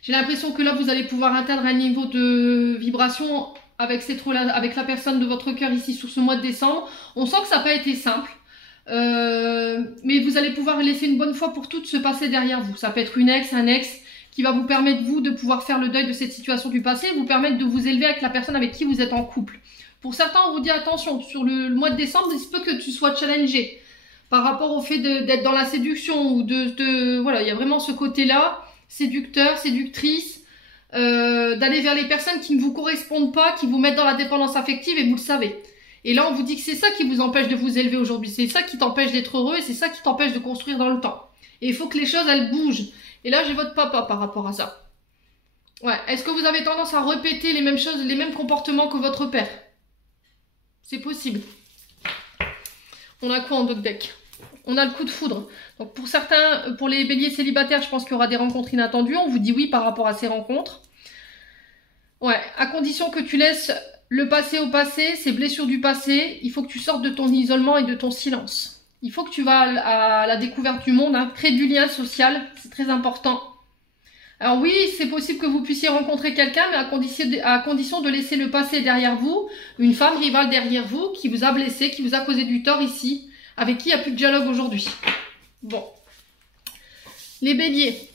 J'ai l'impression que là, vous allez pouvoir atteindre un niveau de vibration avec la personne de votre cœur ici sur ce mois de décembre. On sent que ça n'a pas été simple. Mais vous allez pouvoir laisser une bonne fois pour toutes se passer derrière vous. Ça peut être une ex, un ex qui va vous permettre, vous, de pouvoir faire le deuil de cette situation du passé et vous permettre de vous élever avec la personne avec qui vous êtes en couple. Pour certains, on vous dit attention, sur le mois de décembre, il se peut que tu sois challengé par rapport au fait d'être dans la séduction ou voilà, il y a vraiment ce côté-là, séducteur, séductrice, d'aller vers les personnes qui ne vous correspondent pas, qui vous mettent dans la dépendance affective et vous le savez. Et là, on vous dit que c'est ça qui vous empêche de vous élever aujourd'hui, c'est ça qui t'empêche d'être heureux et c'est ça qui t'empêche de construire dans le temps. Et il faut que les choses, elles bougent. Et là, j'ai votre papa par rapport à ça. Ouais, est-ce que vous avez tendance à répéter les mêmes choses, les mêmes comportements que votre père? C'est possible. On a quoi en doc deck? On a le coup de foudre. Donc pour certains, pour les béliers célibataires, je pense qu'il y aura des rencontres inattendues. On vous dit oui par rapport à ces rencontres. Ouais, à condition que tu laisses le passé au passé, ces blessures du passé, il faut que tu sortes de ton isolement et de ton silence. Il faut que tu vas à la découverte du monde, hein. Crée du lien social, c'est très important. Alors oui, c'est possible que vous puissiez rencontrer quelqu'un, mais à condition de laisser le passé derrière vous, une femme rivale derrière vous, qui vous a blessé, qui vous a causé du tort ici, avec qui il n'y a plus de dialogue aujourd'hui. Bon. Les béliers,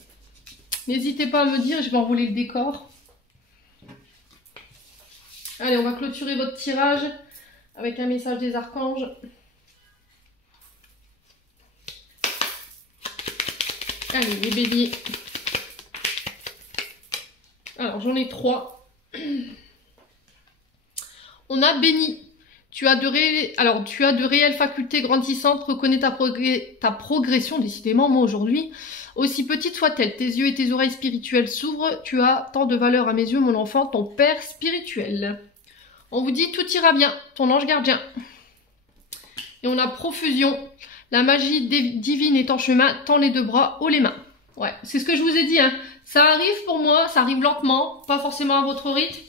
n'hésitez pas à me dire, je vais enrouler le décor. Allez, on va clôturer votre tirage avec un message des archanges. Allez, les béliers. Alors, j'en ai 3. On a béni. Tu as de réelles facultés grandissantes. Reconnais ta progression, décidément, moi, aujourd'hui. Aussi petite soit-elle, tes yeux et tes oreilles spirituelles s'ouvrent. Tu as tant de valeur à mes yeux, mon enfant, ton père spirituel. On vous dit, tout ira bien, ton ange gardien. Et on a profusion. La magie divine est en chemin, tends les 2 bras, haut les mains. Ouais, c'est ce que je vous ai dit, hein. Ça arrive pour moi, ça arrive lentement, pas forcément à votre rythme,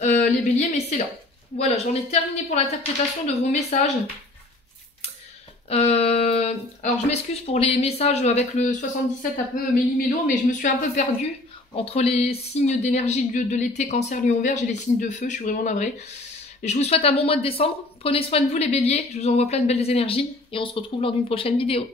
les béliers, mais c'est là. Voilà, j'en ai terminé pour l'interprétation de vos messages. Alors je m'excuse pour les messages avec le 77 un peu méli-mélo, mais je me suis un peu perdue entre les signes d'énergie de l'été, Cancer, Lion, Vierge et les signes de feu, je suis vraiment navrée. Je vous souhaite un bon mois de décembre, prenez soin de vous les béliers, je vous envoie plein de belles énergies et on se retrouve lors d'une prochaine vidéo.